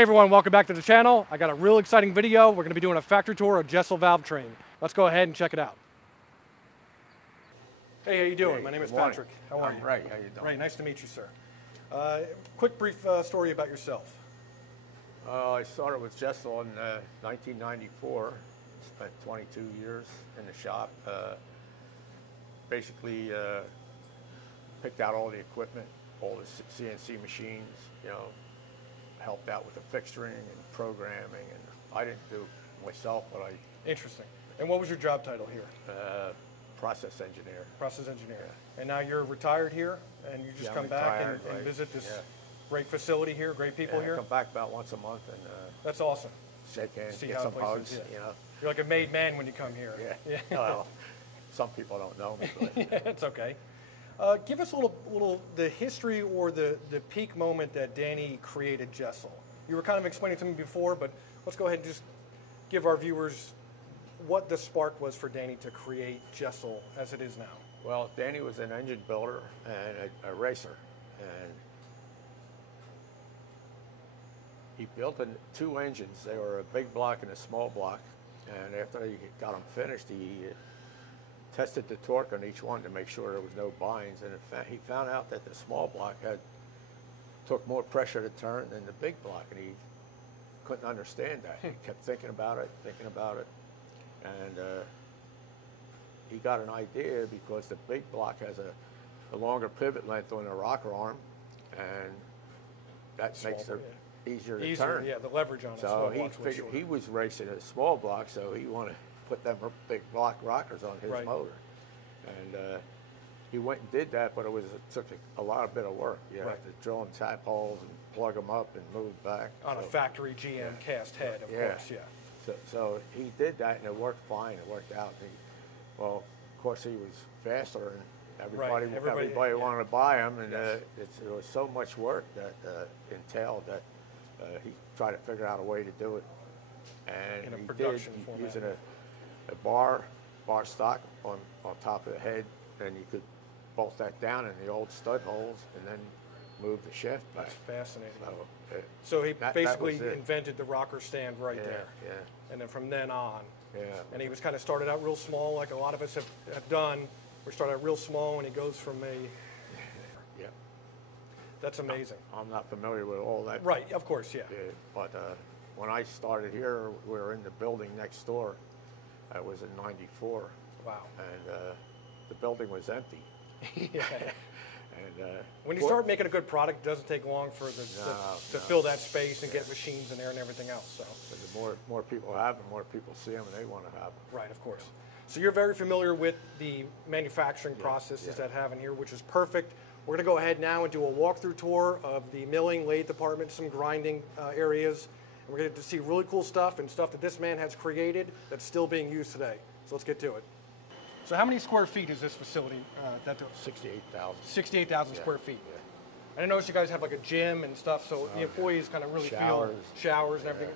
Hey everyone, welcome back to the channel. I got a real exciting video. We're going to be doing a factory tour of Jesel Valvetrain. Let's go ahead and check it out. Hey, how you doing? Hey, my name is morning. Patrick. How are you? Right, how you doing? Right, nice to meet you, sir. Quick brief story about yourself. I started with Jesel in 1994. Spent 22 years in the shop. Basically picked out all the equipment, all the CNC machines, helped out with the fixturing and programming, and I didn't do it myself, but Interesting. And what was your job title here? Process engineer. Process engineer. Yeah. And now you're retired here, and you just come back and right. visit this great facility here, great people here? I come back about once a month and that's awesome. shake hands, See get how some the place hugs, is, You're like a made man when you come here. Yeah. Well, some people don't know me, but yeah, it's okay. Give us a little the history or the peak moment that Danny created Jesel. You were kind of explaining to me before, but let's go ahead and just give our viewers what the spark was for Danny to create Jesel as it is now. Well, Danny was an engine builder and a racer, and he built two engines. They were a big block and a small block, and after he got them finished, he tested the torque on each one to make sure there was no binds, and he found out that the small block took more pressure to turn than the big block, and he couldn't understand that. He kept thinking about it, and he got an idea because the big block has a longer pivot length on the rocker arm, and that makes it easier to turn. Yeah, the leverage on it. So he figured he was racing a small block, so he wanted to put them big block rockers on his motor, and he went and did that, but it took a lot of work. You had to drill and tap holes and plug them up and move back on a factory GM cast head, of course. Yeah. So he did that, and it worked fine. It worked out. Well, of course, he was faster, and everybody wanted to buy him, and it was so much work that entailed that he tried to figure out a way to do it, and he did using a bar stock on top of the head, and you could bolt that down in the old stud holes and then move the shaft back. That's fascinating. So he basically invented the rocker stand there. Yeah. And then from then on. Yeah. And he was kind of started out real small, like a lot of us have done. We started out real small, and he goes from a... Yeah. That's amazing. I'm not familiar with all that. Right, of course, yeah. But when I started here, we were in the building next door. That was in '94. Wow. And the building was empty. Yeah. And when you start making a good product, it doesn't take long for to fill that space and get machines in there and everything else. So the more people have them, more people see them, and they want to have them. Right, of course. So you're very familiar with the manufacturing processes that have in here, which is perfect. We're going to go ahead now and do a walkthrough tour of the milling, lathe department, some grinding areas. And we're going to get to see really cool stuff and stuff that this man has created that's still being used today. So let's get to it. So how many square feet is this facility? 68,000. 68,000 square feet. Yeah. And I noticed you guys have like a gym and stuff, so the employees kind of really feel showers and everything.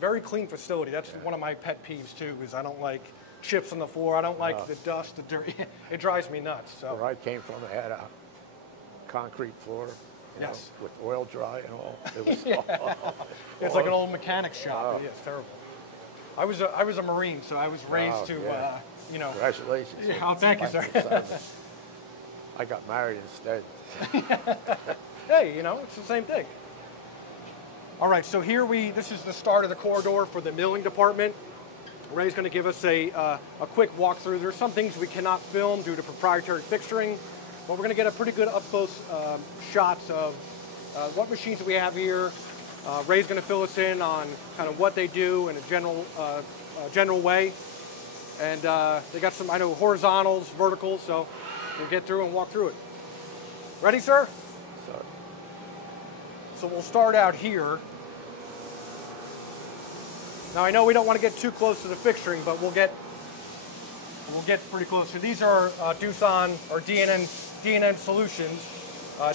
Very clean facility. That's one of my pet peeves too, is I don't like chips on the floor. I don't like the dust, the dirt. It drives me nuts. So. Where I came from, it had a concrete floor. You know, with oil dry and all. It was it's like an old mechanic shop. Yeah, it's terrible. I was a Marine, so I was raised to Congratulations. Yeah, oh, thank you, sir. I got married instead. Hey, it's the same thing. All right, so here this is the start of the corridor for the milling department. Ray's going to give us a quick walkthrough. There's some things we cannot film due to proprietary fixturing, but we're going to get a pretty good up-close shots of what machines we have here. Ray's going to fill us in on kind of what they do in a general way. And they got some, I know, horizontals, verticals, so we'll get through and walk through it. Ready, sir? So we'll start out here. Now I know we don't want to get too close to the fixturing, but we'll get pretty close. So these are Doosan or D&N Solutions,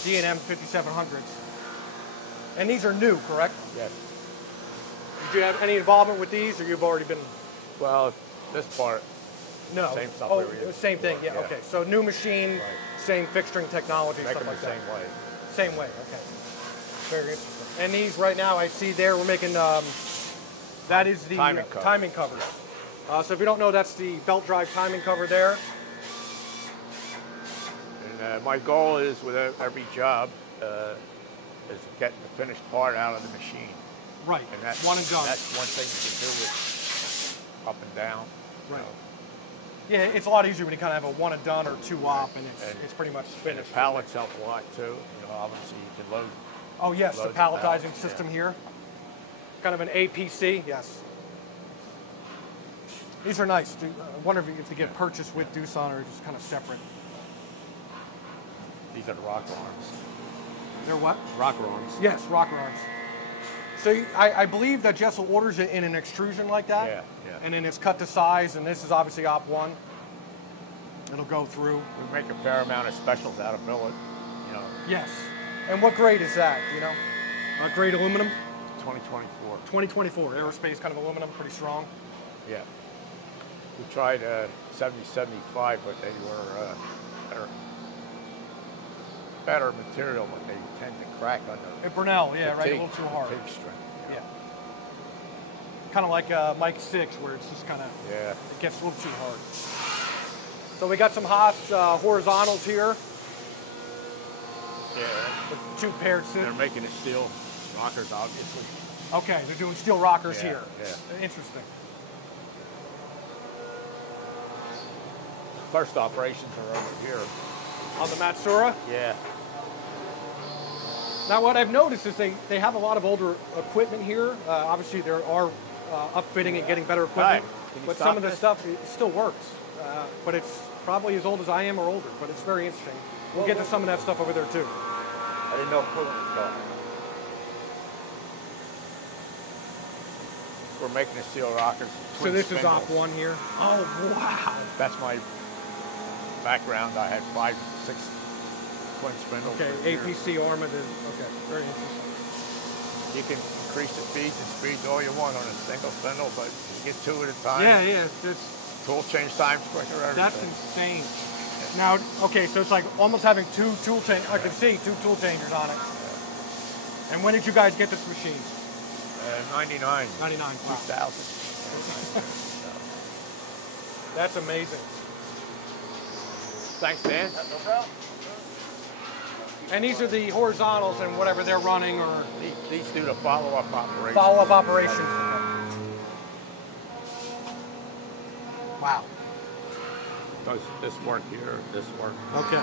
D&M 5700s. And these are new, correct? Yes. Did you have any involvement with these, or you've already been? Well, this part. No. Same stuff. Same thing. Yeah. Okay. So new machine, same fixturing technology, stuff like that. Same way. Same way. Okay. Very interesting. And these right now, I see there, we're making, that is the timing cover. So if you don't know, that's the belt drive timing cover there. And my goal is with every job is getting the finished part out of the machine. Right, and that's one and done. That's one thing you can do with up and down. Right. Yeah, it's a lot easier when you kind of have a one and done or two op, and it's pretty much finished. And the pallets help a lot too. You know, obviously you can load. Oh yes, load the palletizing system here. Kind of an APC, yes. These are nice. I wonder if they get purchased with Doosan or just kind of separate. These are the rocker arms. They're what? Rocker arms. Yes, rocker arms. So I believe that Jesel orders it in an extrusion like that. Yeah, yeah. And then it's cut to size, and this is obviously op 1. It'll go through. We make a fair amount of specials out of billet, you know. Yes. And what grade is that, you know? Grade aluminum? 2024. 2024, aerospace kind of aluminum, pretty strong. Yeah. We tried 7075, but they were better material, but they tend to crack under. At Brunel, yeah, right, a little too hard. Fatigue strength. Yeah. Kind of like Mike 6, where it's just kind of, it gets a little too hard. So we got some Haas horizontals here. Yeah. With 2 paired suits. They're making the steel rockers, obviously. Okay, they're doing steel rockers here. Yeah. Interesting. First operations are over here. On the Matsura? Yeah. Now what I've noticed is they have a lot of older equipment here. Obviously there are upfitting and getting better equipment. But some of the stuff it still works. But it's probably as old as I am or older, but it's very interesting. We'll get to some of that stuff over there too. I didn't know equipment was gone. We're making the steel rockers. So this is op 1 here? Oh, wow. That's my background. I had 5, 6 twin spindles. Okay, APC armored. Okay, very interesting. You can increase the speeds all you want on a single spindle, but you get 2 at a time. Yeah. Tool change times quicker. Everything. That's insane. Now, okay, so it's like almost having 2 tool change. I can see 2 tool changers on it. Yeah. And when did you guys get this machine? 99. 99. Wow. 2000. That's amazing. Thanks, Dan. No problem. And these are the horizontals and whatever they're running, or these do the follow-up operation. Follow-up operation. Wow. Does this work here? This work? Okay.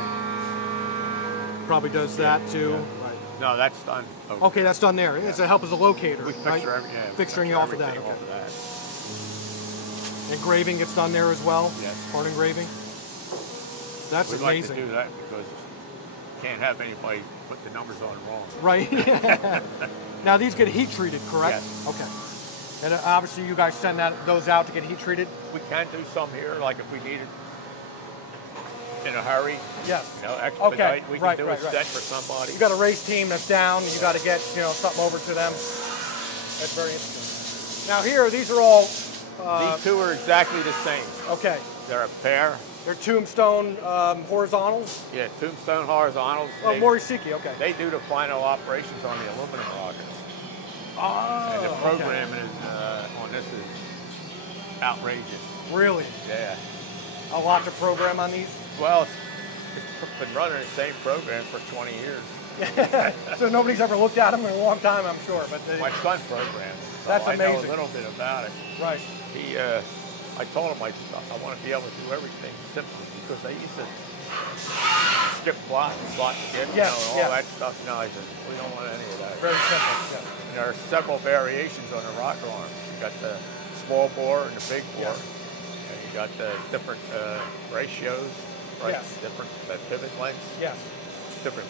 Probably does that too. Yeah. Right. No, that's done. Okay, that's done there. It's a help as a locator. We fixture fixturing off of that. Okay. Off of that. Engraving gets done there as well. Yes. Part engraving. That's We'd amazing. like to do that because you can't have anybody put the numbers on wrong. Right. Now these get heat treated, correct? Yes. Okay. And obviously you guys send those out to get heat treated? We can do some here, like if we need it in a hurry. Yes. You know, expedite. Okay. We can do a set for somebody. You got a race team that's down. You got to get something over to them. That's very interesting. Now here, these are all. These 2 are exactly the same. Okay. They're a pair. They're tombstone horizontals. Yeah, tombstone horizontals. Oh, Morisiki. Okay. They do the final operations on the aluminum rockets. Oh. And the programming is on this is outrageous. Really? Yeah. A lot to program on these? Well, it's been running the same program for 20 years. So nobody's ever looked at them in a long time, I'm sure. But my son programmed. So that's amazing. I know a little bit about it. Right. I told him I want to be able to do everything simply because I used to skip plot skip, yes, all that stuff. No, I said, we don't want any of that. Very simple. Yeah. And there are several variations on the rocker arms. You got the small bore and the big bore. Yes. And you got the different ratios, right? Yes. Different pivot lengths. Yes. Different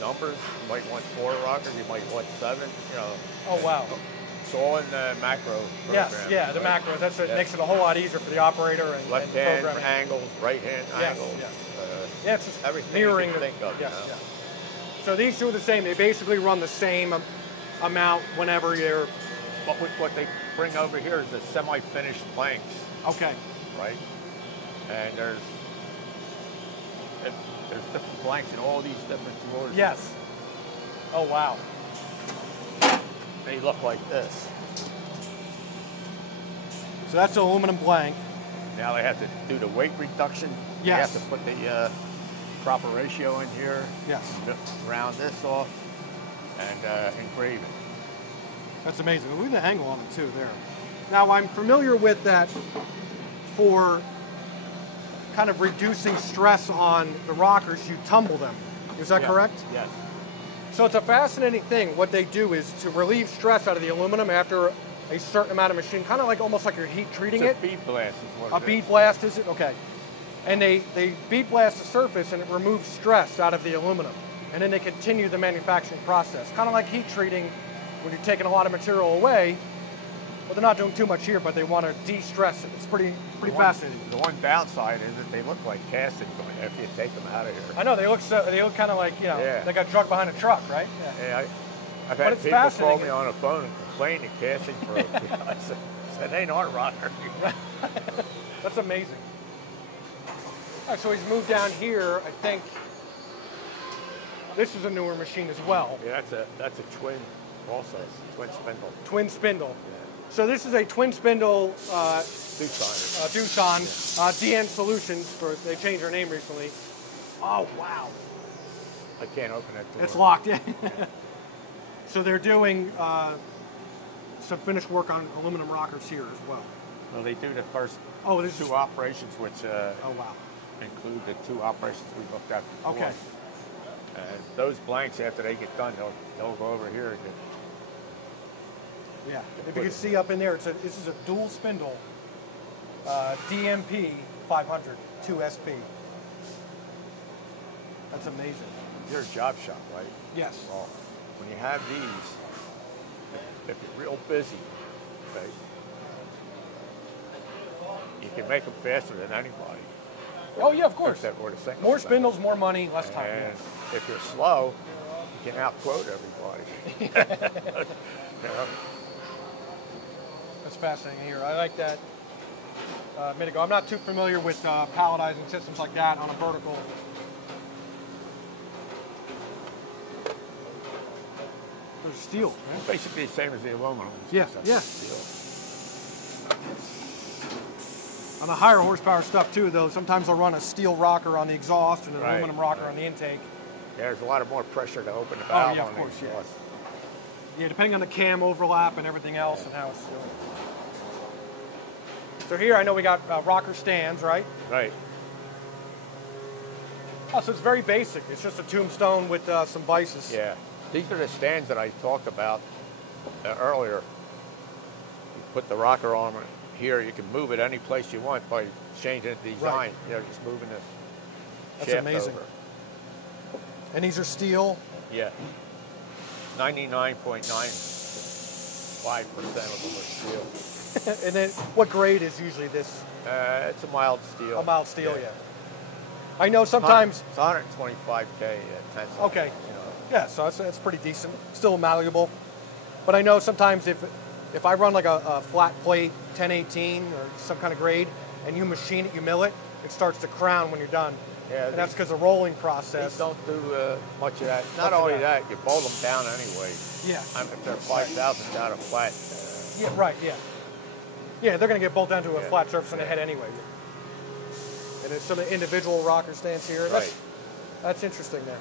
numbers. You might want 4 rockers. You might want 7. Oh wow. It's all in the macro program. Yes. Yeah. The macros. That's what makes it a whole lot easier for the operator and left hand programming. angles, right hand angles. Yes. Yeah, it's just everything mirroring you can think of. Yes. Yeah. So these 2 are the same. They basically run the same amount whenever you're. But what they bring over here is the semi-finished planks. Okay. Right. And there's different blanks in all these different drawers. Yes. Oh wow. they look like this. So that's the aluminum blank. Now they have to do the weight reduction. Yes. They have to put the proper ratio in here. Yes. Round this off and engrave it. That's amazing. Look at the angle on it too there. Now I'm familiar with that for kind of reducing stress on the rockers, you tumble them. Is that correct? Yes. So it's a fascinating thing. What they do is to relieve stress out of the aluminum after a certain amount of machine, kind of like almost like you're heat treating it. It's a bead blast is what it is. A bead blast, is it? Okay. And they bead blast the surface and it removes stress out of the aluminum. And then they continue the manufacturing process. Kind of like heat treating when you're taking a lot of material away. Well, they're not doing too much here, but they want to de-stress it. It's pretty fascinating. The one downside is that they look like castings after you take them out of here. I know, they look kind of like, they got drugged behind a truck, right? Yeah, I've had people call me on the phone and complain that casting broke. I said, they ain't our rocker. That's amazing. All right, so he's moved down here. I think this is a newer machine as well. Yeah, that's a twin also, twin spindle. Twin spindle. Yeah. So this is a twin spindle Doosan. DN Solutions. They changed their name recently. Oh, wow. I can't open that door. It's locked, yeah. So they're doing some finished work on aluminum rockers here as well. Well, they do the first two operations, which include the two operations we looked at before. Okay. Those blanks, after they get done, they'll go over here and yeah, if you can see up in there, this is a dual spindle DMP 500 2SP. That's amazing. You're a job shop, right? Yes. Well, when you have these, if you're real busy, okay, you can make them faster than anybody. Oh yeah, of course. Except for the single more spindles, more money, less time. And if you're slow, you can outquote everybody. You know? That's fascinating here. I like that a minute ago. I'm not too familiar with palletizing systems like that on a vertical. There's steel, right? Basically the same as the aluminum. Yeah, yeah. Steel. On the higher horsepower stuff too, though, sometimes I'll run a steel rocker on the exhaust and an aluminum rocker on the intake. Yeah, there's a lot of more pressure to open the valve of course, yeah. Yeah, depending on the cam overlap and everything else and how it's doing. So here I know we got rocker stands, right? Right. Oh, so it's very basic. It's just a tombstone with some vices. Yeah. These are the stands that I talked about earlier. You put the rocker on here. You can move it any place you want by changing the design. Right. You know, just moving the That's amazing. over. And these are steel? Yeah. 99.95% of them are steel. And then what grade is usually this? It's a mild steel. A mild steel, yeah. I know sometimes... It's 125K tensile. Okay. You know. Yeah, so that's pretty decent. Still malleable. But I know sometimes if I run like a flat plate 1018 or some kind of grade and you machine it, you mill it, it starts to crown when you're done. Yeah, and that's because the rolling process. These don't do much of that. Not only that, you bolt them down anyway. Yeah. If they're 5,000 down a flat. Yeah, right, yeah. Yeah, they're going to get bolted down to a flat surface on the head anyway. And there's some individual rocker stands here. Right. That's interesting there.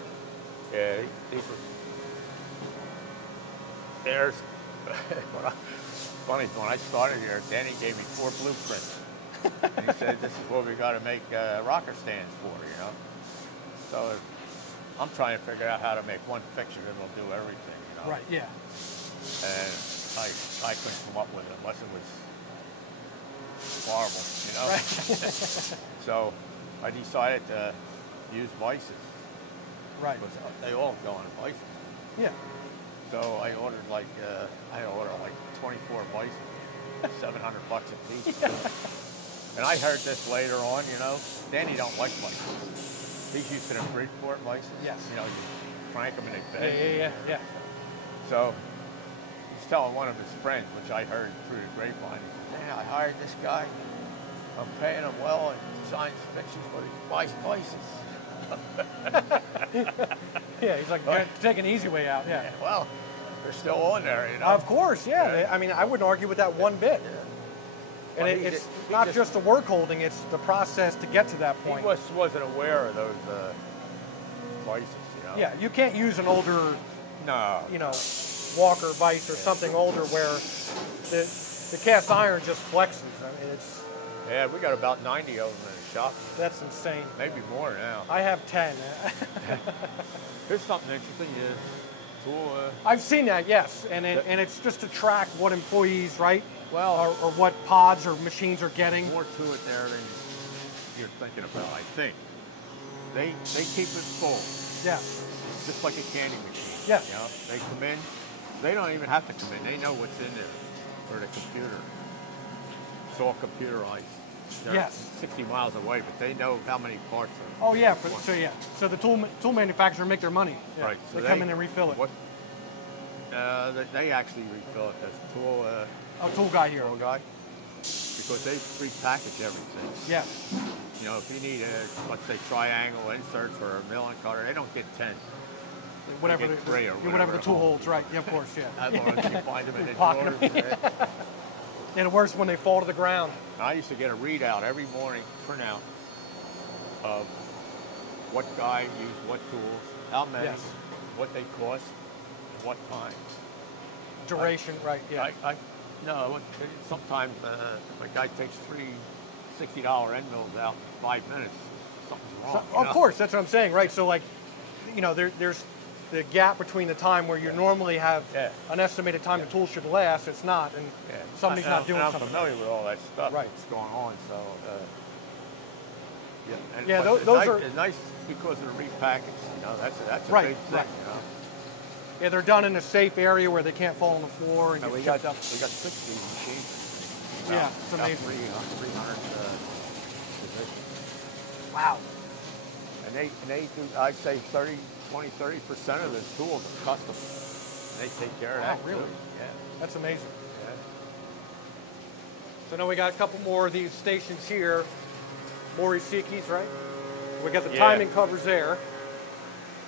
Yeah, these were... There's... Funny, when I started here, Danny gave me 4 blueprints. And he said, this is what we got to make rocker stands for, you know? So I'm trying to figure out how to make one fixture that'll do everything, you know? Right, yeah. And I couldn't come up with it unless it was horrible, you know? Right. So I decided to use vices. Right. Because they all go on vices. Yeah. So I ordered like 24 vices, $700 a piece. Yeah. And I heard this later on, you know, Danny don't like vices. He's used to the Bridgeport vices. Yes. You know, you crank them and they bend. Yeah. So he's telling one of his friends, which I heard through the grapevine, he said, man, I hired this guy. I'm paying him well and designs fixtures, but he buys vices. Yeah, he's like, take an easy way out, yeah. Well, they're still on there, you know. Of course, yeah. Yeah. I mean, I wouldn't argue with that one bit. Yeah. And Well, it's he not just- just the work holding, it's the process to get to that He point. wasn't aware of those vices, you know. Yeah, you can't use an older, No. you know, Walker Vice or something older where the cast iron just flexes. I mean, it's Yeah, we got about 90 of them in the shop. that's insane. Maybe more now. I have 10. Here's something interesting. Is tool. I've seen that, yes, and it's just to track what employees, right? Well, Or what pods or machines are getting. more to it there than you're thinking about. I think they keep it full, Yeah, just like a candy machine. Yeah. You know, they come in. They don't even have to come in. They know what's in there for the computer. It's all computerized. They're Yes. 60 miles away, but they know how many parts are. oh yeah, so the tool manufacturer make their money. Yeah. Right. So they come in and refill it. What? They actually refill it. That's tool. Tool guy here. Tool guy. Because they repackage everything. Yeah, You know, if you need let's say triangle inserts or a milling cutter, they don't get 10. whatever get three or whatever whatever the at tool home. holds, right? Yeah, of course, yeah. I don't know if you find them in the Pocket drawers. them. And it works when they fall to the ground. I used to get a readout every morning, printout of what guy used what tools, how many, Yes. what they cost, and what time. Duration, right? Yeah. Sometimes a guy takes three $60 end mills out in 5 minutes. Something's wrong. Of course, that's what I'm saying, right? So like, you know, there's the gap between the time where you normally have Yeah. an estimated time the tool should last. It's not, and somebody's not doing I'm something. familiar with all that stuff Right. that's going on. So yeah, and Yeah, but it's those nice, are- it's nice because of the repackage. You know, that's a Right, big thing. right. You know. Yeah, they're done in a safe area where they can't fall on the floor and And get we got chipped up. 6 of these machines. Yeah, About- it's about amazing. 300 positions. Wow. And they do, I'd say 20-30% of the tools are custom. And they take care of Wow, that really? too. Yeah. That's amazing. Yeah. So now we got a couple more of these stations here. More Isikis, right? We got the Yeah. timing covers there.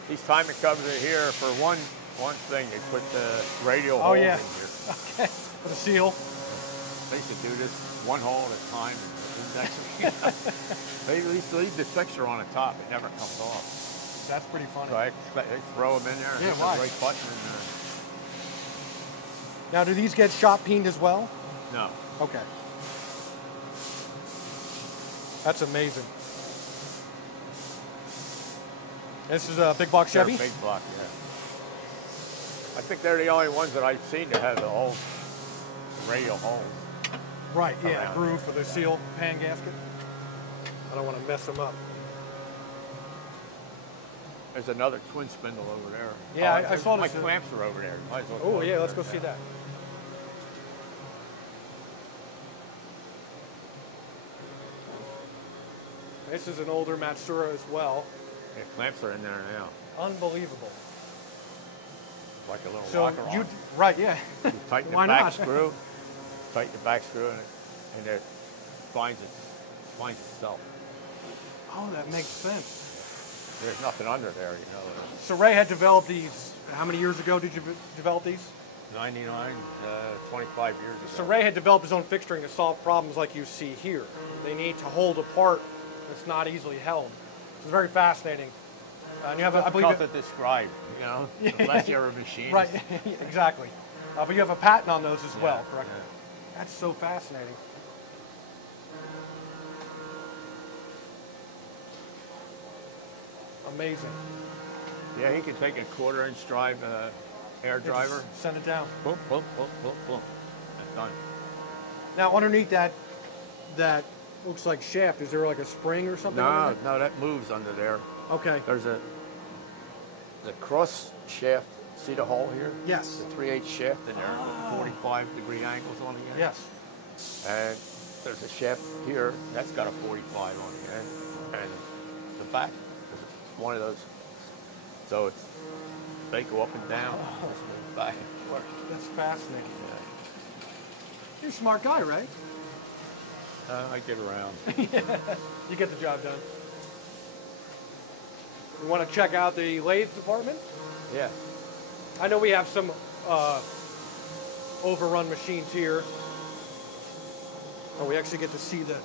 These timing covers are here for one thing. They put the radial Oh, holes yeah. in here. Okay. With a seal. They used to do this one hole at a time. And they used to leave the fixture on the top. It never comes off. That's pretty funny. So they throw them in there and Yeah, hit why? the right button. And, Now, do these get shop peened as well? no. Okay. That's amazing. This is a big block They're Chevy? big block, yeah. I think they're the only ones that I've seen that have the whole radial holes. Right, yeah, Around. groove for the seal pan gasket. I don't want to mess them up. There's another twin spindle over there. Yeah, I saw my this. clamps are over there. Might as well Oh, go yeah, over let's go there. see that. This is an older Matsura as well. Yeah, clamps are in there now. Unbelievable. Like a little So rocker you, arm. right, yeah. You tighten the Why back not? screw, tighten the back screw, and it finds itself. Oh, that makes sense. There's nothing under there, you know. So Ray had developed these. How many years ago did you develop these? 99, 25 years ago. So Ray had developed his own fixturing to solve problems like you see here. They need to hold a part that's not easily held. It's very fascinating. And you have, I believe, difficult to describe, you know, unless you're a machinist. right? Exactly. But you have a patent on those as well, Yeah, correct? yeah. That's so fascinating. Amazing. Yeah, he can take a 1/4-inch drive, air Yeah, driver. just send it down. Boom, boom, boom, boom, boom. That's done. Now underneath that looks like shaft. Is there like a spring or something? No, under no, that moves under there. there? Okay. There's the cross shaft. See the hole here? Yes. The 3/8 shaft in there, with 45-degree angles on the end. Yes. And there's a shaft here that's got a 45 on the end, and the back is one of those. So it's they go up and down. This moves back and forth. That's fascinating. You're a smart guy, right? I get around. You get the job done. You want to check out the lathe department? Yeah. I know we have some overrun machines here. Oh, we actually get to see the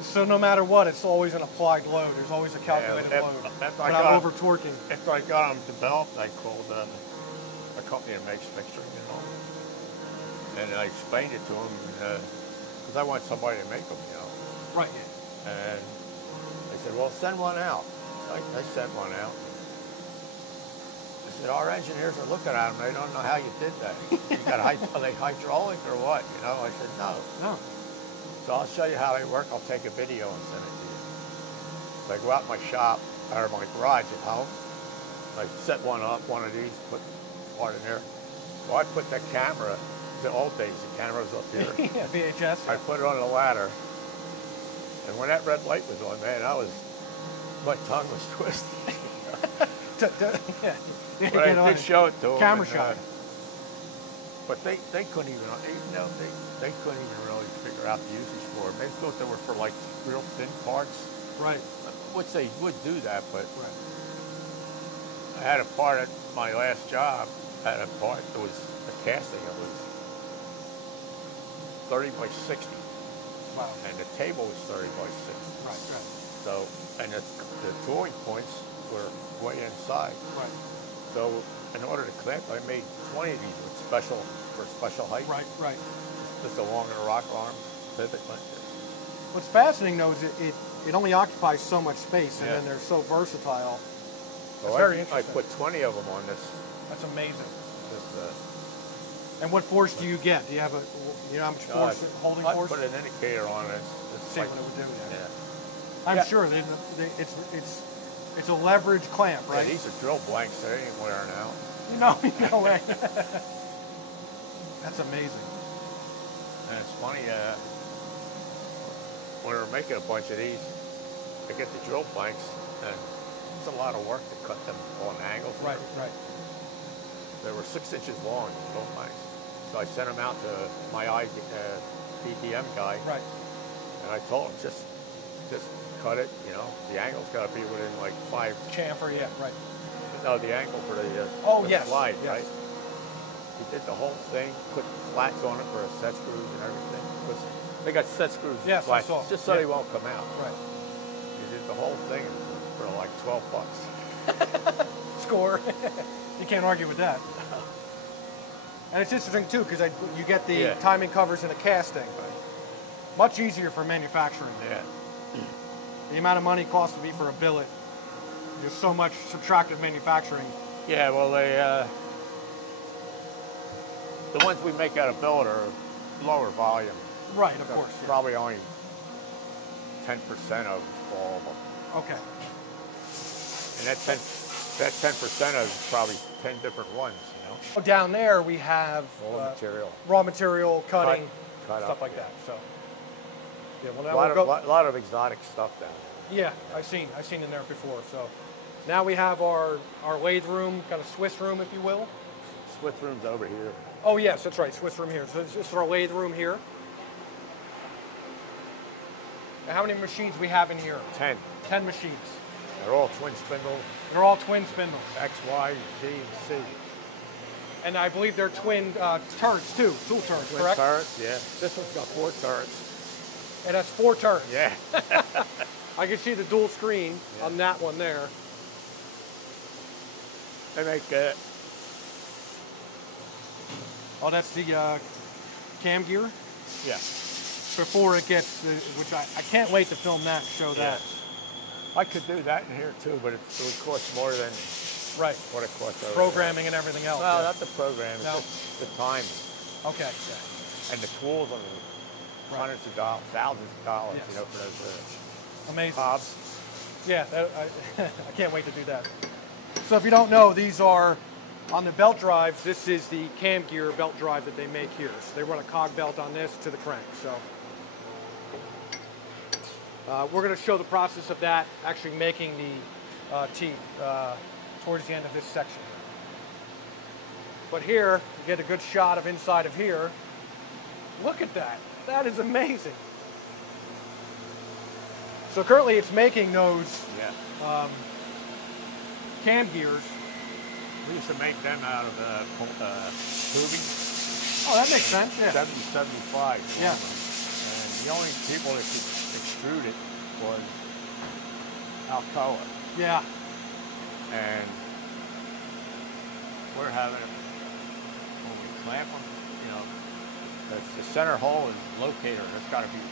so no matter what, it's always an applied load. There's always a calculated load. Without over torquing. After I got them developed, I called a company that makes fixturing and all. And I explained it to them because I want somebody to make them, you know. Right. And they said, well, send one out. So I sent one out. I said, our engineers are looking at them. They don't know how you did that. You got are they hydraulic or what? You know, I said, no. No. So I'll show you how they work. I'll take a video and send it to you. So I go out in my shop, or my garage at home. I set one up, one of these, put part in there. So I put that camera, the old days, the camera was up here. Yeah, VHS. I put it on the ladder. And when that red light was on, man, my tongue was twisted. Yeah. But I did show it to them. Camera shot. But they couldn't even, you know, they couldn't even really figure out the usage for them. They thought they were for like real thin parts. Right. Which they would do that, but right. I had a part at my last job. I had a part that was a casting. It was 30 by 60. Wow. And the table was 30 by 60. Right, right. So, and the tooling points were way inside. Right. So, in order to clamp, I made 20 of these with for special height. Right, right. Just along the rock arm, pivot clamp. What's fascinating though is it only occupies so much space, and Yeah. then they're so versatile. So It's very I interesting. put 20 of them on this. That's amazing. this And what force do you get? Do you have how much force, holding I force? put an indicator on it. See what it would do. Yeah. Yeah. I'm Yeah. sure it's a leverage clamp, right? Yeah, these are drill blanks. They ain't wearing out. No way. That's amazing. And it's funny, when we were making a bunch of these, I get the drill blanks, and it's a lot of work to cut them on angles. Right, right. They were 6 inches long, the drill blanks. So I sent them out to my PTM guy. Right. And I told him, just cut it, you know, the angle's got to be within like 5. Chamfer, yeah, right. No, the angle for the yes, slide, yes. right? He did the whole thing, put flats on it for set screws and everything. They got set screws, yes, flats, I saw. just so they won't come out. Right. He did the whole thing for like $12. Score. You can't argue with that. And it's interesting too, because you get the timing covers in a casting. Much easier for manufacturing. Yeah. The amount of money it costs to be for a billet, there's so much subtractive manufacturing. Yeah, well, the ones we make out of billet are lower volume. Right, of course. Yeah. Probably only 10% of all of them. Okay. And that 10% is probably 10 different ones, you know? Down there we have raw material, cutting, cut stuff up, like that. So, yeah, well, now a lot of exotic stuff down there. Yeah, I've seen in there before. So, now we have our lathe room, kind of Swiss room, if you will. Swiss room's over here. Oh yes, that's right, Swiss room here. So this is our lathe room here. Now, how many machines we have in here? 10. 10 machines. They're all twin spindle. They're all twin spindles. X, Y, Z, and C. And I believe they're twin turrets too, tool turrets, Twin correct? turrets, yeah. This one's got 4 turrets. It has 4 turrets. Yeah. I can see the dual screen on that one there. They make Oh, that's the cam gear? Yeah. Before it gets, which I can't wait to film that, show that. I could do that in here too, but it would cost more than what it costs over Programming and everything else. Well, not the program, it's No. just the time. Okay. And the tools, I mean, hundreds of dollars, thousands of dollars, Yes. you know, for those Amazing. hobs. Yeah, I can't wait to do that. So if you don't know, these are, on the belt drive, this is the cam gear belt drive that they make here. So they run a cog belt on this to the crank. So we're going to show the process of that, actually making the teeth towards the end of this section. But here, you get a good shot of inside of here. Look at that. That is amazing. So currently it's making those cam gears. We used to make them out of tubing. Oh, that makes sense, yeah. 70-75. Yeah. And the only people that could extrude it was Alcoa. Yeah. And we're having it, when we clamp them, you know, the center hole is locator. It's got to be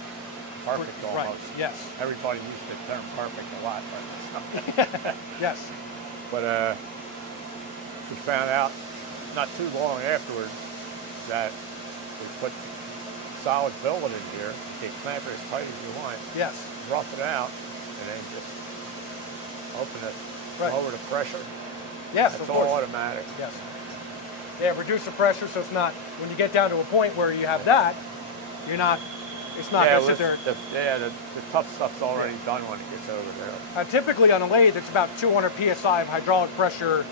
perfect almost. Right, yes. Everybody uses the term perfect a lot, but it's not. Yes. But we found out not too long afterwards that we put solid billet in here. You can clamp it as tight as you want. Yes. Rough it out, and then just open it, lower the pressure. Yes, It's of all course. automatic. Yes. Yeah, reduce the pressure so it's not, when you get down to a point where you have that, you're not, it's not going to sit there. The tough stuff's already done when it gets over there. Typically on a lathe, it's about 200 PSI of hydraulic pressure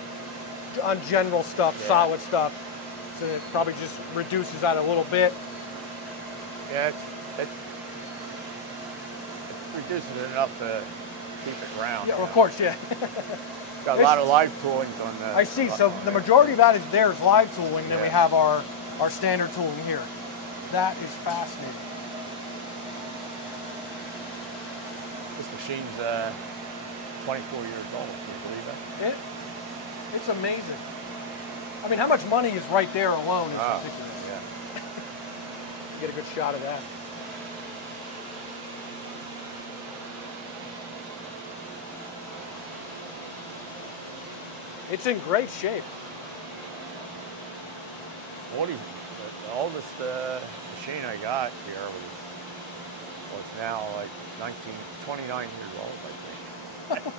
on general stuff, solid stuff. So it probably just reduces that a little bit. Yeah, it reduces it enough to keep it round. Yeah, of course, yeah. Got a lot of live toolings on that. I see. So the majority of that is there's live tooling. Then we have our standard tooling here. That is fascinating. This machine's 24 years old. Can you believe that? It's amazing. I mean, how much money is right there alone is ridiculous. Yeah. Get a good shot of that. It's in great shape. The oldest machine I got here was now like 29 years old, I think.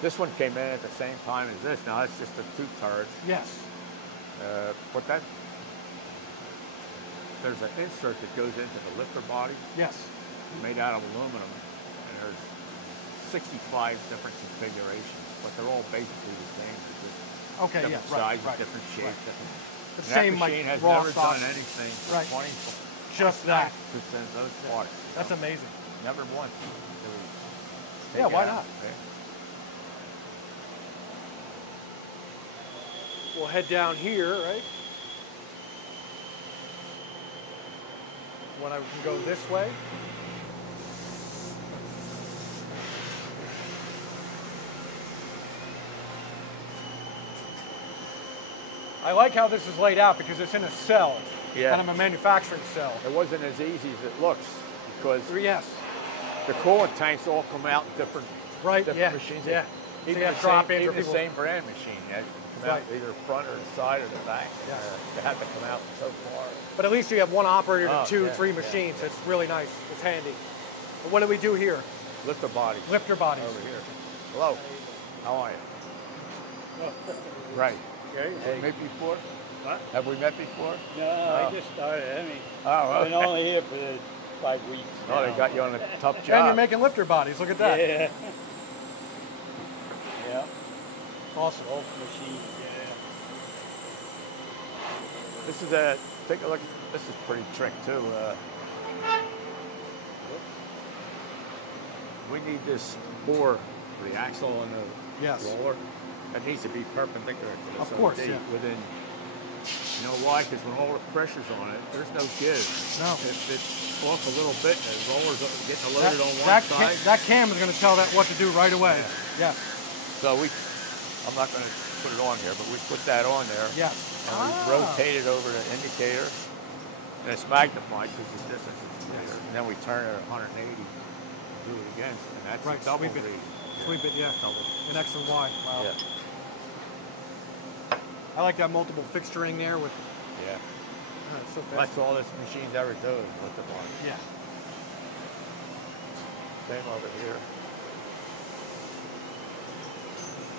This one came in at the same time as this. Now it's just a two turret. Yes. But there's an insert that goes into the lifter body. Yes. Made out of aluminum, and there's 65 different configurations, but they're all basically the same. They're just different sizes, different shapes, different. The same machine has raw never stock. done anything for 20. Just that. Those parts. That's amazing. Never once. Yeah, why not? Okay. We'll head down here, right? When I can go this way. I like how this is laid out because it's in a cell, kind of a manufacturing cell. It wasn't as easy as it looks because the coolant tanks all come out in different machines. Yeah. Even the same brand machine. It come out either front or the side or the back. Yeah. They have to come out so far. But at least you have one operator to two, three machines. It's really nice. It's handy. But what do we do here? Lifter bodies. Lifter bodies. Over here. Hello. How are you? Right. Hey. Met before? What? Have we met before? No, I just started. I mean, I've been only here for 5 weeks. Oh, they got you on a tough job. And you're making lifter bodies. Look at that. Yeah. Yeah. Awesome. Old machine. Yeah. This is take a look. This is pretty trick too. We need this bore for the axle and the roller. That needs to be perpendicular to this. Of course, within. You know why? Because when all the pressure's on it, there's no give. No. If it's off a little bit, the roller's getting loaded on one side. That cam is going to tell that what to do right away. Yeah. So I'm not going to put it on here, but we put that on there. Yes. And we rotate it over the indicator, and it's magnified because the distance is greater. And then we turn it at 180, do it again, and that's a double read. Sweep it, yeah. An X and Y. Wow. Yeah. I like that multiple fixturing there with. Yeah. That's so fast. That's all this machine's ever do is lift the bar. Yeah. Same over here.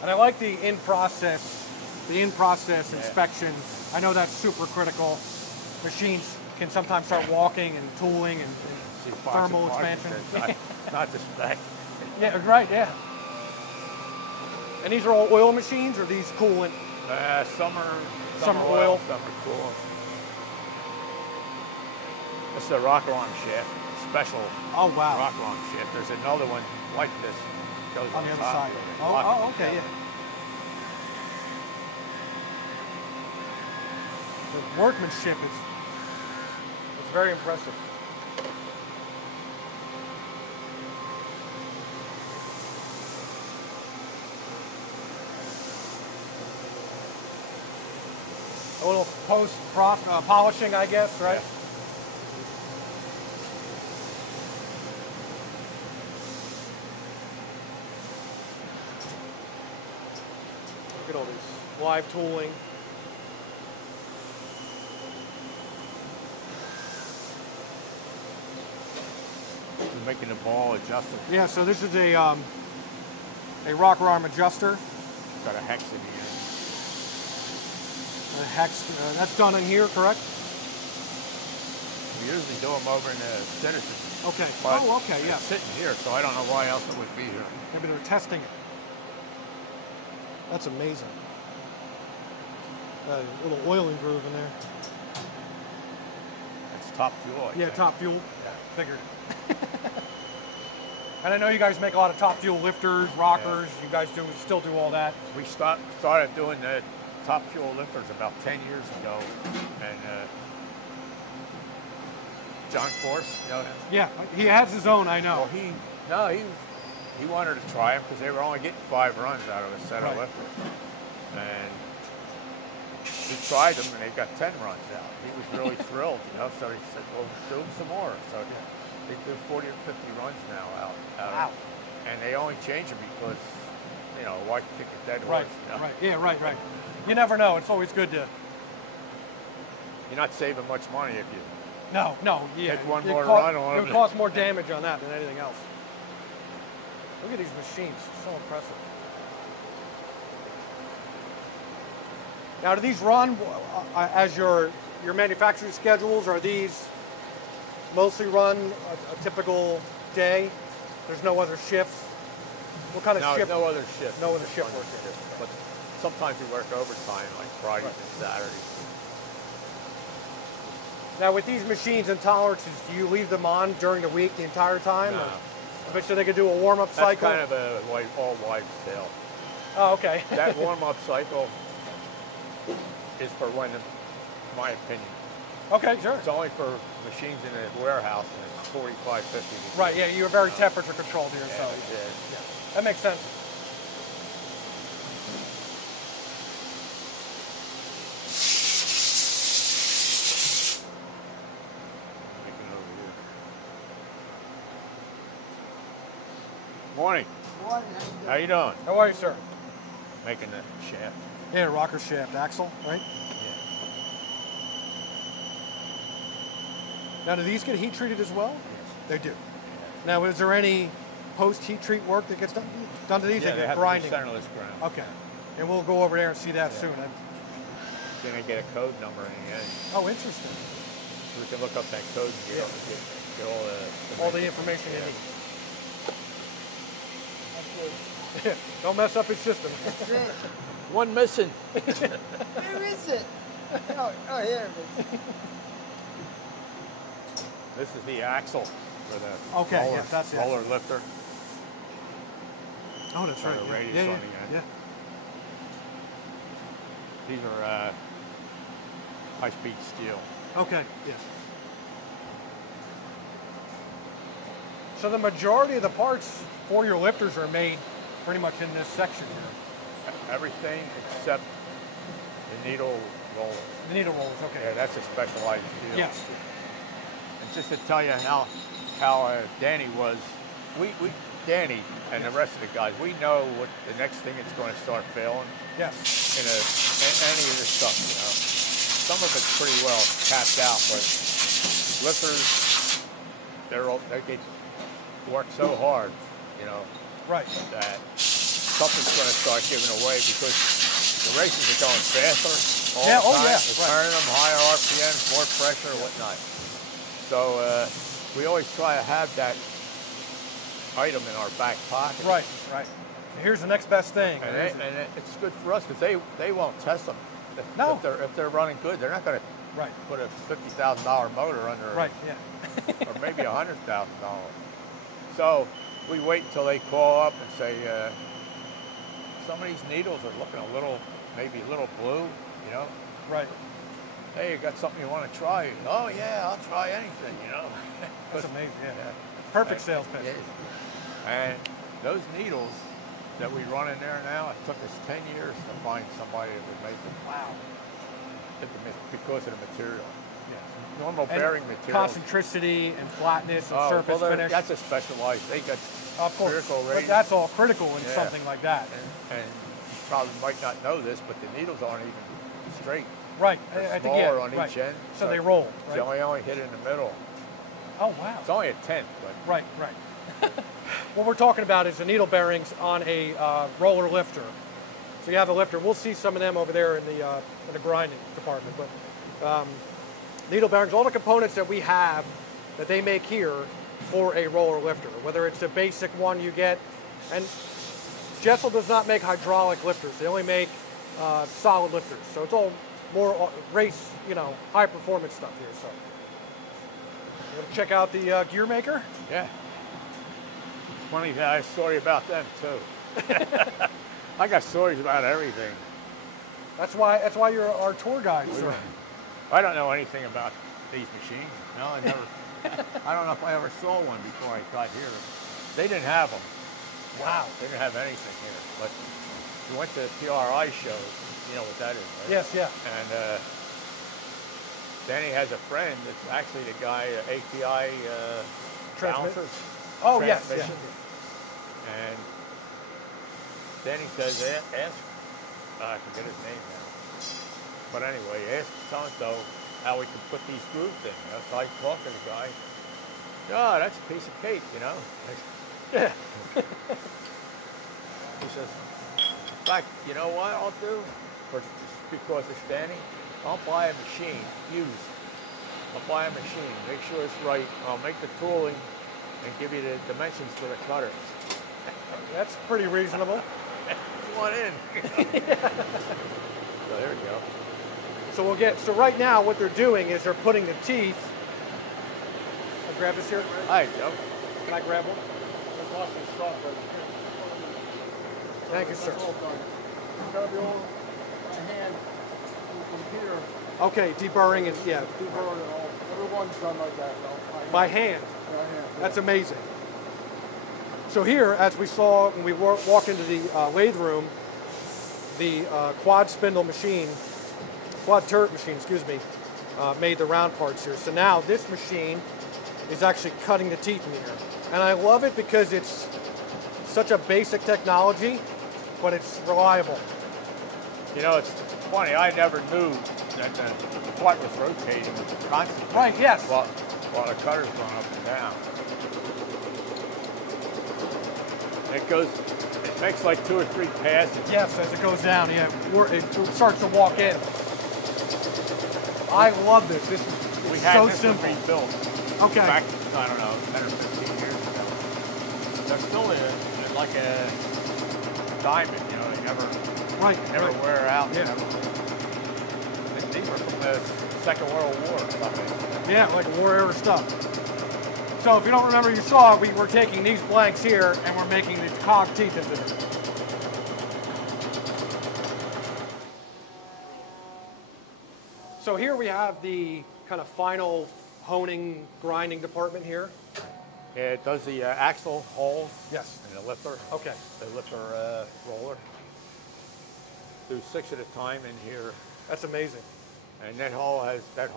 And I like the in-process inspection. I know that's super critical. Machines can sometimes start walking and tooling and thermal expansion. Not the spec. Yeah, right, yeah. And these are all oil machines, or these coolant? Some are oil, some are cool. This is a rocker arm shaft, special Oh, wow. rocker arm shaft. There's another one like this. Goes On the other top side. of it. Oh, okay, yeah. The workmanship is it's very impressive. A little polishing, I guess, right? Yeah. Look at all this live tooling. We're making the ball adjustable. Yeah, so this is a rocker arm adjuster. Got a hex in here. A hex, that's done in here, correct? We usually do them over in the citizen. Okay. But Oh, okay, yeah. it's sitting here, so I don't know why else it would be here. Maybe they're testing it. That's amazing. A little oiling groove in there. It's top fuel. I Yeah, think. top fuel. Yeah. Figured. And I know you guys make a lot of top fuel lifters, rockers. You guys still do all that. We started doing the top fuel lifters about 10 years ago, and John Force, you know him? Yeah, he has his own, I know. Well, he wanted to try them because they were only getting 5 runs out of a set of lifters, and he tried them and they got 10 runs out. He was really thrilled, you know. So he said, "Well, do them some more." So they do 40 or 50 runs now out. Wow. And they only change them because, you know, why kick a dead horse? Right, You know? right, yeah, right. You never know. It's always good to. You're not saving much money if you No, yeah. take one more run on It them. would cause more damage on that than anything else. Look at these machines. So impressive. Now, do these run as your manufacturing schedules? Are these mostly run a typical day? There's no other shifts? What kind of shift? No other shift. No other Just shift one work. shift. But sometimes we work overtime, like Fridays and Saturdays. Now, with these machines and tolerances, do you leave them on during the week the entire time? No. Or, so they could do a warm-up That's cycle? kind of a all wives' tale. Oh, okay. That warm-up cycle is for when, in my opinion, Okay, sure. it's only for machines in a warehouse and it's 45, 50 degrees. Right, yeah, you're very temperature controlled here, so Yeah. that makes sense. Making it over here. Morning. How you doing? How are you, sir? Making the shaft. Yeah, rocker shaft axle, right? Yeah. Now, do these get heat treated as well? Yes. They do. Now, is there any post-heat treat work that gets done to these? Yeah, They they get have grinding. to be centerless ground. Okay. And we'll go over there and see that soon. Then I get a code number in the end. Oh, interesting. So we can look up that code and get All the information you Yeah. need. Don't mess up his system. That's it. One missing. Where is it? Oh, here it is. This is the axle for the Okay, roller, yes, that's the roller lifter. Oh, that's right. The Yeah, radius yeah, on yeah, the end. yeah. These are high-speed steel. Okay, yes. So the majority of the parts for your lifters are made pretty much in this section here. Everything except the needle roller. The needle rollers, okay. Yeah, that's a specialized deal. Yes. And just to tell you how Danny was, Danny and the rest of the guys, we know what the next thing is going to start failing Yes. in any of this stuff. You know, some of it's pretty well tapped out, but lifters, they get worked so hard, you know, Right. that something's going to start giving away because the races are going faster all Yeah, the oh, time. yeah, We're right. turning them higher RPMs, more pressure, whatnot. So we always try to have that item in our back pocket. Right, right. Here's the next best thing. And it's good for us because they won't test them. No. If they're running good, they're not going to Right, put a $50,000 motor under right, yeah. or maybe $100,000. So we wait until they call up and say, some of these needles are looking a little, maybe a little blue, you know? Right. Hey, you got something you want to try? Oh yeah, I'll try anything, you know? That's amazing, yeah. Perfect sales pitch. And those needles that we run in there now, it took us 10 years to find somebody that would make them. Wow. Because of the material. Yeah. Normal And bearing material. concentricity and flatness and surface finish. That's a specialized. They got of course, critical but rating. that's all critical in something like that. And you probably might not know this, but the needles aren't even straight. Right. They're at the smaller end, on each end. So they roll. Right? So they only hit in the middle. Oh wow. It's only a tenth, but right. What we're talking about is the needle bearings on a roller lifter. So you have a lifter. We'll see some of them over there in the grinding department. But needle bearings, all the components that we have that they make here for a roller lifter, whether it's a basic one you get, and Jesel does not make hydraulic lifters. They only make solid lifters. So it's all more race, high performance stuff here. So you want to check out the gear maker? Yeah. Funny story about them too. I got stories about everything. That's why you're our tour guide, sir. I don't know anything about these machines. No, I never. I don't know if I ever saw one before I got here. They didn't have them. Wow. They didn't have anything here. But we went to the PRI show. You know what that is, right? Yes, yeah. And Danny has a friend that's actually the guy ATI balancers. Oh, yes. Yeah. And Danny says, ask, I forget his name now. But anyway, ask so-and-so how we can put these grooves in. So I talked to the guy. Oh, that's a piece of cake, Yeah. He says, in fact, you know what I'll do? Just because it's Danny, I'll buy a machine, used. I'll buy a machine, make sure it's right. I'll make the tooling and give you the dimensions for the cutters. That's pretty reasonable. You want in. So there you go. So right now what they're doing is they're putting the teeth. I'll grab this here. Hi, Joe. Can I grab one? Thank you, sir. It's gotta be all by hand from here. Okay, deburring and yeah. Deburring it all. Everyone's done like that though. By hand. By hand. That's amazing. So here, as we saw when we walked into the lathe room, the quad turret machine, made the round parts here. So now this machine is actually cutting the teeth in here. And I love it because it's such a basic technology, but it's reliable. You know, it's funny, I never knew that the part was rotating constantly. Right, yes. While the cutter's going up and down. It makes like 2 or 3 passes. Yes, as it goes down, yeah, it starts to walk in. I love this. This is so simple. Rebuilt. Okay. Back, I don't know, 10 or 15 years ago. They're still like a diamond, they never wear out. Yeah. These were from the Second World War or something. Yeah, like war era stuff. So if you don't remember, you saw we were taking these blanks here and we're making the cog teeth into them. So here we have the kind of final honing, grinding department here. Yeah, it does the axle holes. Yes. And the lifter. Okay. The lifter roller. Do 6 at a time in here. That's amazing. And that hole is the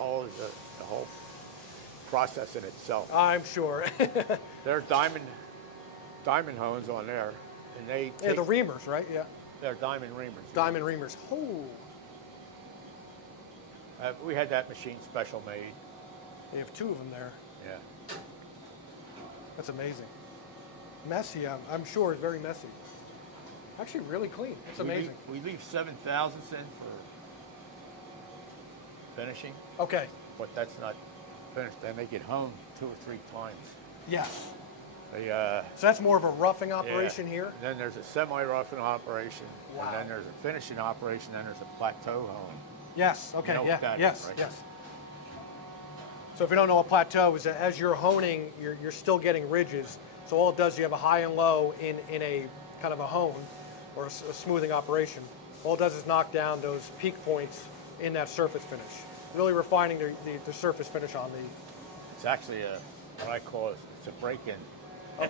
whole process in itself. I'm sure. They're diamond hones on there, and they the reamers, right? Yeah. They're diamond reamers. Diamond reamers. Oh. We had that machine special made. They have 2 of them there. Yeah. That's amazing. Messy, I'm sure. It's very messy. Actually, really clean. It's amazing. We leave 7 thousandths in for finishing. Okay. But that's not finished. Then they get honed 2 or 3 times. Yes. So that's more of a roughing operation here? And then there's a semi-roughing operation. Wow. And then there's a finishing operation. Then there's a plateau hone. Yes. Okay. You know yeah. what that yes. is, right? Yes. So if you don't know what plateau is, as you're honing, you're still getting ridges. So all it does, you have a high and low in a kind of a hone or a smoothing operation. All it does is knock down those peak points in that surface finish, really refining the surface finish on the. It's actually what I call it's a break-in.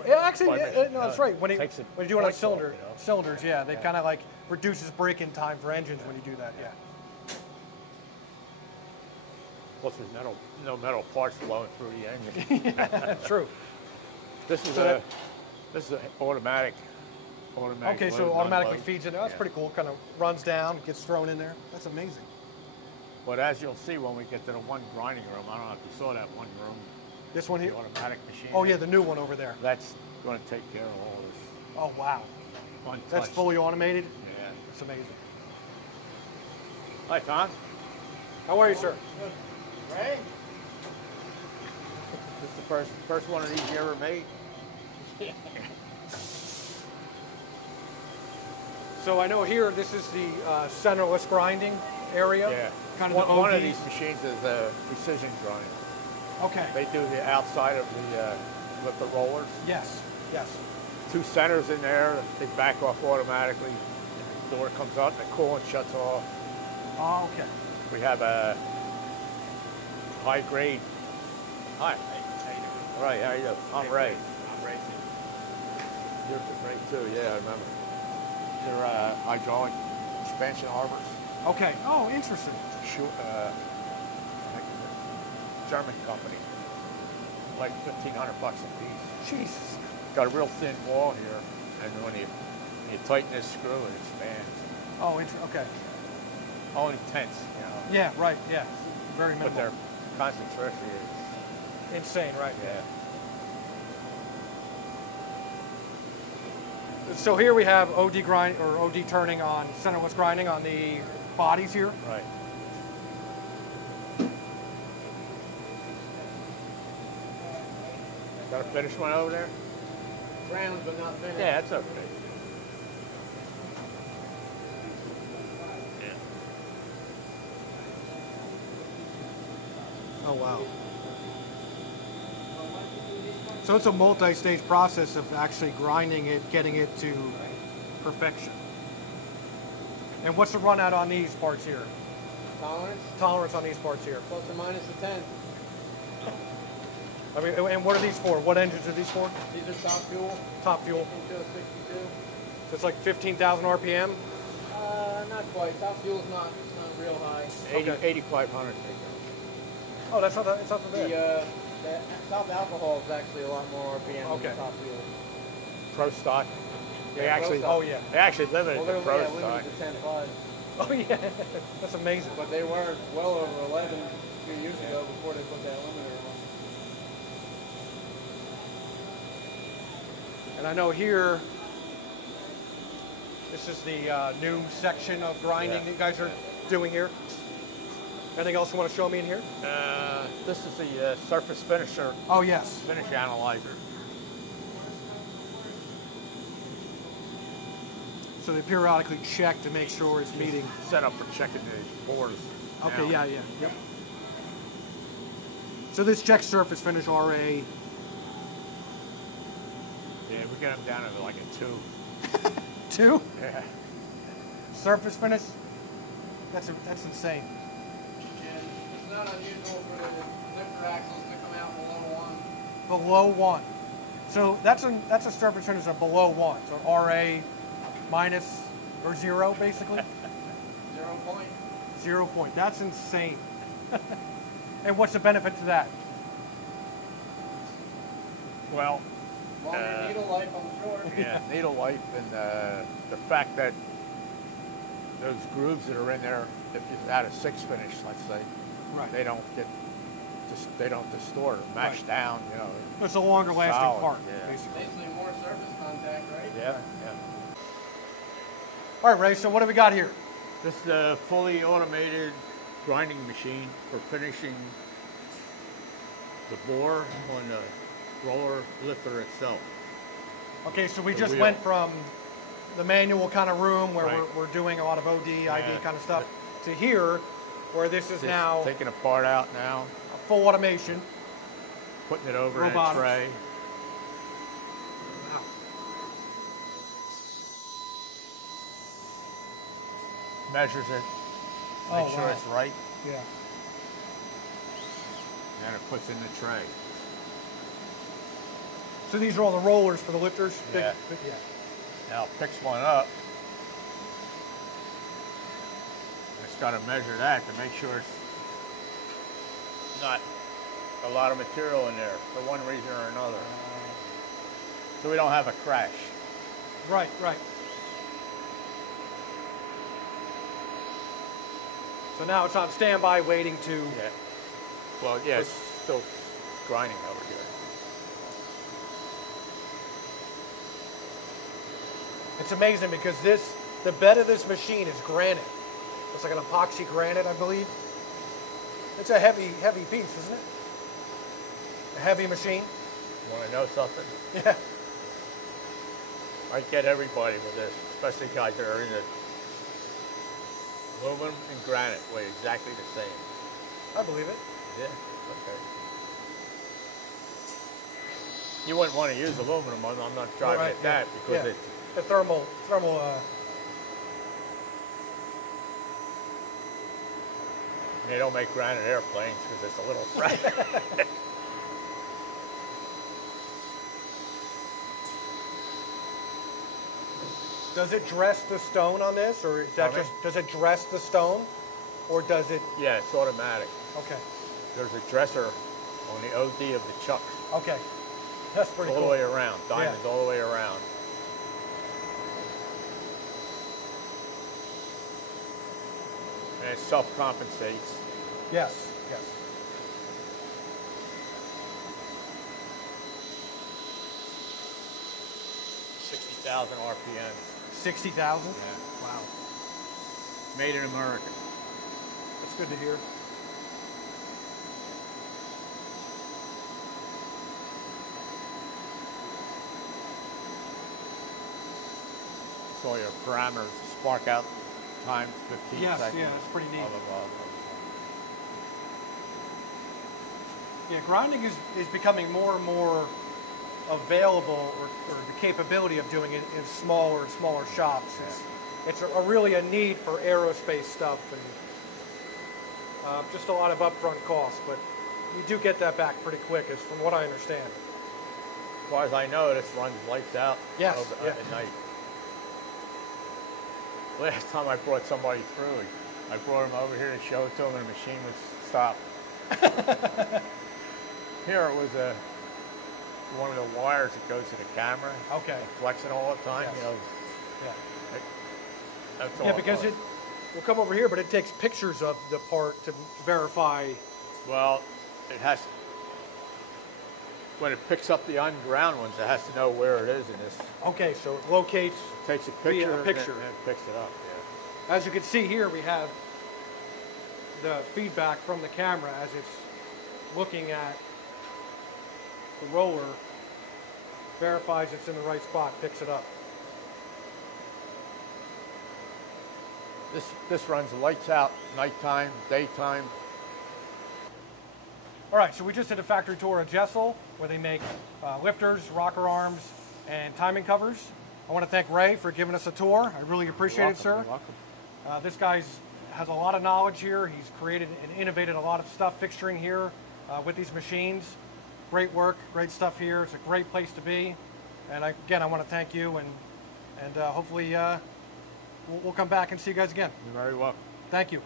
Yeah, actually, But, no, that's right. When you do it on points off, you know? cylinders, yeah, they kind of like reduces break-in time for engines when you do that. Yeah. Plus, there's no metal parts flowing through the engine. Yeah, true. This is an automatic. Okay, so load, automatically unload. feeds in. That's pretty cool. Kind of runs down, gets thrown in there. That's amazing. But as you'll see when we get to the one grinding room, I don't know if you saw that one room. This one here? The automatic machine. Oh yeah, the new one over there. That's going to take care of all this. Oh wow. Untouched. That's fully automated? Yeah. It's amazing. Hi, Tom. How are you, sir? Right? This is the first one of these you ever made? So I know here, this is the centerless grinding area. Yeah. Kind of one the of these machines is precision grinding. Okay. They do the outside of the with the rollers. Yes. Yes. 2 centers in there. They back off automatically. The door comes up, the coolant shuts off. Oh, okay. We have a high grade. Hi. How you doing? All right, how you doing? I'm Ray. I'm Ray too. You're Ray too, yeah, I remember. They're hydraulic expansion arbors. Okay. Oh, interesting. German company. Like $1,500 a piece. Jesus. Got a real thin wall here, and when you tighten this screw, it expands. Oh, okay. Only tenths, you know. Yeah, right. Yeah. Very minimal. But their concentration is, insane, right? yeah. So here we have OD grind or OD turning on centerless grinding on the bodies here. Right. Got a finished one over there? Round but not finished. Yeah, that's okay. Oh wow. So it's a multi-stage process of actually grinding it, getting it to perfection. And what's the run out on these parts here? Tolerance, Tolerance on these parts here. plus or minus a 10. I mean, and what are these for? What engines are these for? These are top fuel. Top fuel. Into a 62. So it's like 15,000 RPM. Not quite. Top fuel's not real high. 8,500. Oh, it's not that bad. The top alcohol is actually a lot more RPM Okay. than top fuel. Pro stock. They Yeah, actually, pro stock. Oh yeah. they actually limited Well, the they're pro limited stock. to 10.5, Oh yeah. That's amazing. but they were well over 11 a few years ago before they put that limiter on. And I know here, this is the new section of grinding Yeah. that you guys are doing here. Anything else you want to show me in here? This is the surface finisher, Oh yes. finish analyzer. So they periodically check to make sure it's meeting. Set up for checking the bores. Okay, down. yeah. Yep. So this checks surface finish RA. Yeah, we get them down to like a 2. 2? Yeah. Surface finish? That's insane. And it's not unusual for the zipper axles to come out below 1. Below 1. So that's a surface finish of below 1. So RA minus or 0 basically. 0 point. 0 point. That's insane. And what's the benefit to that? Well, Longer needle life, I'm sure. yeah, needle life, and the fact that those grooves that are in there, if you had a 6 finish, let's say, Right. they don't distort or mash down, you know. It's a longer lasting Solid, part, yeah. basically. Basically more surface contact, right? Yeah. All right, Ray, so what do we got here? This is a fully automated grinding machine for finishing the bore on the roller lifter itself. Okay, so we The just wheel. went from the manual kind of room where Right. we're doing a lot of OD, ID Yeah. kind of stuff, to here, where this is Just now taking a part out now. a full automation. Putting it over Robotic. in a tray. Wow. Measures it. Oh, Make sure wow. it's right. Yeah. And it puts in the tray. So these are all the rollers for the lifters? Yeah. Yeah. Now it picks one up. It's got to measure that to make sure it's not a lot of material in there for one reason or another. So we don't have a crash. Right, right. So now it's on standby waiting to... Yeah. Well, yeah, it's still grinding over here. It's amazing because the bed of this machine is granite. It's like an epoxy granite, I believe. It's a heavy, heavy piece, isn't it? A heavy machine. Want to know something? Yeah. I get everybody with this, especially guys that are in the aluminum and granite weigh exactly the same. I believe it. Yeah, okay. You wouldn't want to use aluminum. I'm not driving Right, at that because yeah. it's The thermal, they don't make granite airplanes because it's a little fragile. Does it dress the stone on this, or is that Pardon just, does it dress the stone, or does it? Yeah, it's automatic. Okay, There's a dresser on the OD of the chuck okay, that's pretty all cool. the way around, diamonds Yeah. all the way around. And it self-compensates. Yes, yes. $60,000 RPM. 60,000. Yeah. Wow, Made in America. that's good to hear. So your parameters, spark out time 15 Yes, seconds. yeah, that's pretty neat. Blah, blah, blah, blah, Yeah, grinding is becoming more and more available, or the capability of doing it in smaller and smaller shops. It's really a need for aerospace stuff, and just a lot of upfront costs, but you do get that back pretty quick, is from what I understand. As far as I know, this runs lights out Yes, yeah. at night. Last time I brought somebody through, I brought him over here to show it to him, and the machine was stopped. Here it was one of the wires that goes to the camera. Okay. Flexing all the time, Yes. you know. Yeah. That's all Yeah, because was. we'll come over here, but it takes pictures of the part to verify. Well, it has, when it picks up the unground ones, it has to know where it is in this. Okay, so it locates. Takes a Via picture, a picture. and it picks it up. Yeah. As you can see here, we have the feedback from the camera as it's looking at the roller, verifies it's in the right spot, picks it up. This runs lights out, nighttime, daytime. All right, so we just did a factory tour of Jesel, where they make lifters, rocker arms, and timing covers. I want to thank Ray for giving us a tour. I really appreciate it, sir. You're welcome. This guy has a lot of knowledge here. He's created and innovated a lot of stuff fixturing here with these machines. Great work, great stuff here. It's a great place to be. And again, I want to thank you, and hopefully we'll come back and see you guys again. You're very welcome. Thank you.